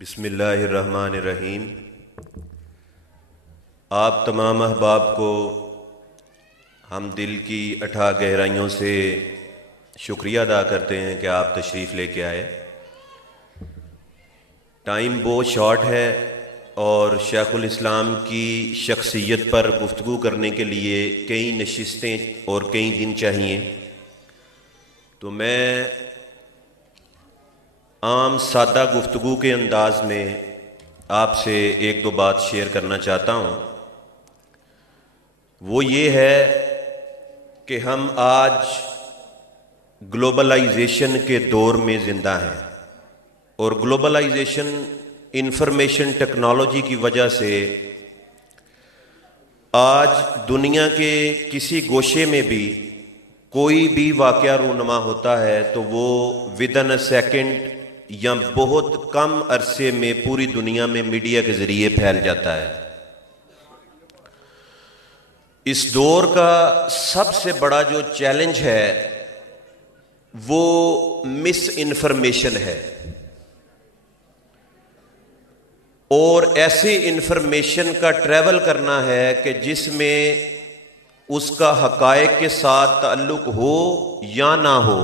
بسم اللہ الرحمن الرحیم۔ آپ تمام احباب کو ہم دل کی اٹھا گہرائیوں سے شکریہ ادا کرتے ہیں کہ آپ تشریف لے کے آئے۔ ٹائم بہت شارٹ ہے اور شیخ الاسلام کی شخصیت پر گفتگو کرنے کے لیے کئی نشستیں اور کئی دن چاہیے، تو میں عام سادہ گفتگو کے انداز میں آپ سے ایک دو بات شیئر کرنا چاہتا ہوں۔ وہ یہ ہے کہ ہم آج گلوبلائزیشن کے دور میں زندہ ہیں، اور گلوبلائزیشن انفارمیشن ٹیکنالوجی کی وجہ سے آج دنیا کے کسی گوشے میں بھی کوئی بھی واقعہ رونما ہوتا ہے تو وہ ودن اے سیکنڈ یا بہت کم عرصے میں پوری دنیا میں میڈیا کے ذریعے پھیل جاتا ہے۔ اس دور کا سب سے بڑا جو چیلنج ہے وہ مس انفارمیشن ہے، اور ایسی انفارمیشن کا ٹریول کرنا ہے کہ جس میں اس کا حقائق کے ساتھ تعلق ہو یا نہ ہو،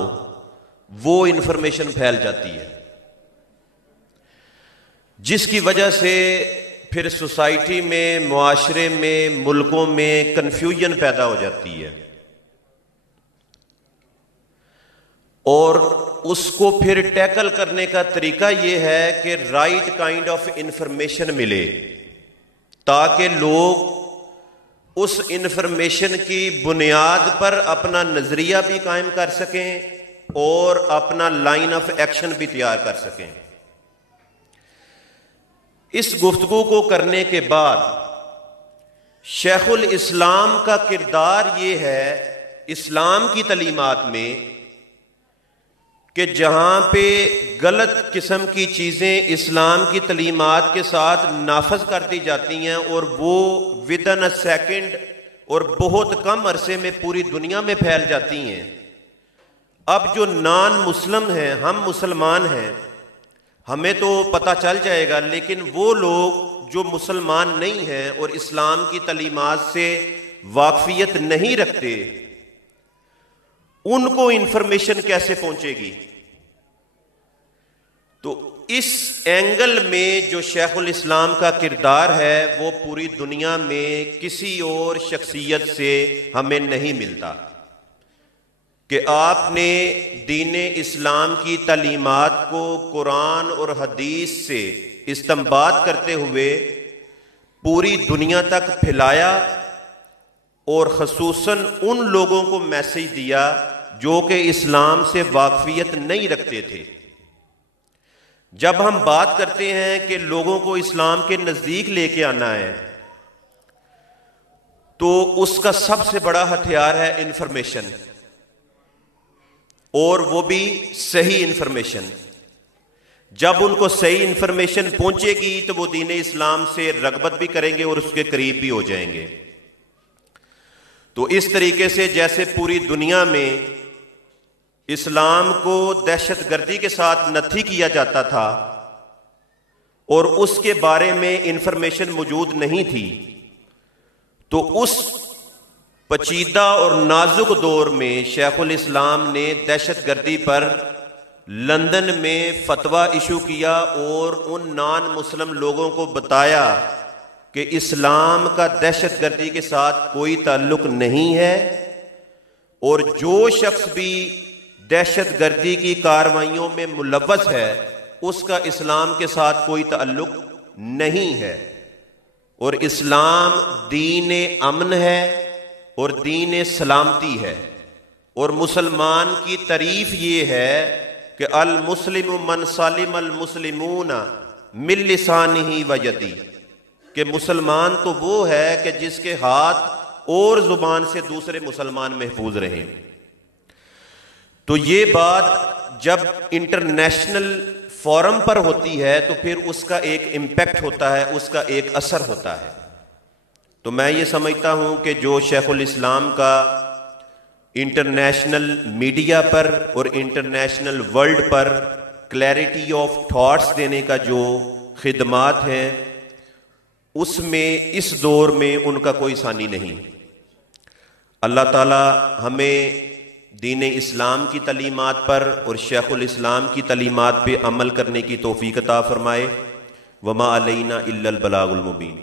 وہ انفارمیشن پھیل جاتی ہے، جس کی وجہ سے پھر سوسائٹی میں، معاشرے میں، ملکوں میں کنفیوژن پیدا ہو جاتی ہے، اور اس کو پھر ٹیکل کرنے کا طریقہ یہ ہے کہ رائٹ کائنڈ آف انفارمیشن ملے، تاکہ لوگ اس انفارمیشن کی بنیاد پر اپنا نظریہ بھی قائم کر سکیں اور اپنا لائن آف ایکشن بھی تیار کر سکیں۔ اس گفتگو کو کرنے کے بعد شیخ الاسلام کا کردار یہ ہے اسلام کی تعلیمات میں کہ جہاں پہ غلط قسم کی چیزیں اسلام کی تعلیمات کے ساتھ نافذ کر دی جاتی ہیں اور وہ ودن اے سیکنڈ اور بہت کم عرصے میں پوری دنیا میں پھیل جاتی ہیں، اب جو نان مسلم ہیں، ہم مسلمان ہیں، ہمیں تو پتہ چل جائے گا، لیکن وہ لوگ جو مسلمان نہیں ہیں اور اسلام کی تعلیمات سے واقفیت نہیں رکھتے، ان کو انفارمیشن کیسے پہنچے گی؟ تو اس اینگل میں جو شیخ الاسلام کا کردار ہے وہ پوری دنیا میں کسی اور شخصیت سے ہمیں نہیں ملتا، کہ آپ نے دین اسلام کی تعلیمات کو قرآن اور حدیث سے استنباط کرتے ہوئے پوری دنیا تک پھیلایا، اور خصوصاً ان لوگوں کو میسج دیا جو کہ اسلام سے واقفیت نہیں رکھتے تھے۔ جب ہم بات کرتے ہیں کہ لوگوں کو اسلام کے نزدیک لے کے آنا ہے، تو اس کا سب سے بڑا ہتھیار ہے انفارمیشن، اور وہ بھی صحیح انفارمیشن۔ جب ان کو صحیح انفارمیشن پہنچے گی تو وہ دین اسلام سے رغبت بھی کریں گے اور اس کے قریب بھی ہو جائیں گے۔ تو اس طریقے سے جیسے پوری دنیا میں اسلام کو دہشت گردی کے ساتھ نتھی کیا جاتا تھا اور اس کے بارے میں انفارمیشن موجود نہیں تھی، تو اس پیچیدہ اور نازک دور میں شیخ الاسلام نے دہشت گردی پر لندن میں فتویٰ ایشو کیا اور ان نان مسلم لوگوں کو بتایا کہ اسلام کا دہشت گردی کے ساتھ کوئی تعلق نہیں ہے، اور جو شخص بھی دہشت گردی کی کارروائیوں میں ملوث ہے اس کا اسلام کے ساتھ کوئی تعلق نہیں ہے، اور اسلام دین امن ہے اور دین سلامتی ہے، اور مسلمان کی تعریف یہ ہے کہ المسلم من سلم المسلمون من لسانہ و یدہ، کہ مسلمان تو وہ ہے کہ جس کے ہاتھ اور زبان سے دوسرے مسلمان محفوظ رہیں۔ تو یہ بات جب انٹرنیشنل فورم پر ہوتی ہے تو پھر اس کا ایک امپیکٹ ہوتا ہے، اس کا ایک اثر ہوتا ہے۔ تو میں یہ سمجھتا ہوں کہ جو شیخ الاسلام کا انٹرنیشنل میڈیا پر اور international world per clarity of thoughts دینے کا جو خدمات ہیں اس میں اس دور میں ان کا کوئی ثانی نہیں۔ اللہ تعالی ہمیں دین اسلام کی تعلیمات پر اور شیخ الاسلام کی تعلیمات پہ عمل کرنے کی توفیق عطا فرمائے۔ وما علینا الا البلاغ المبین۔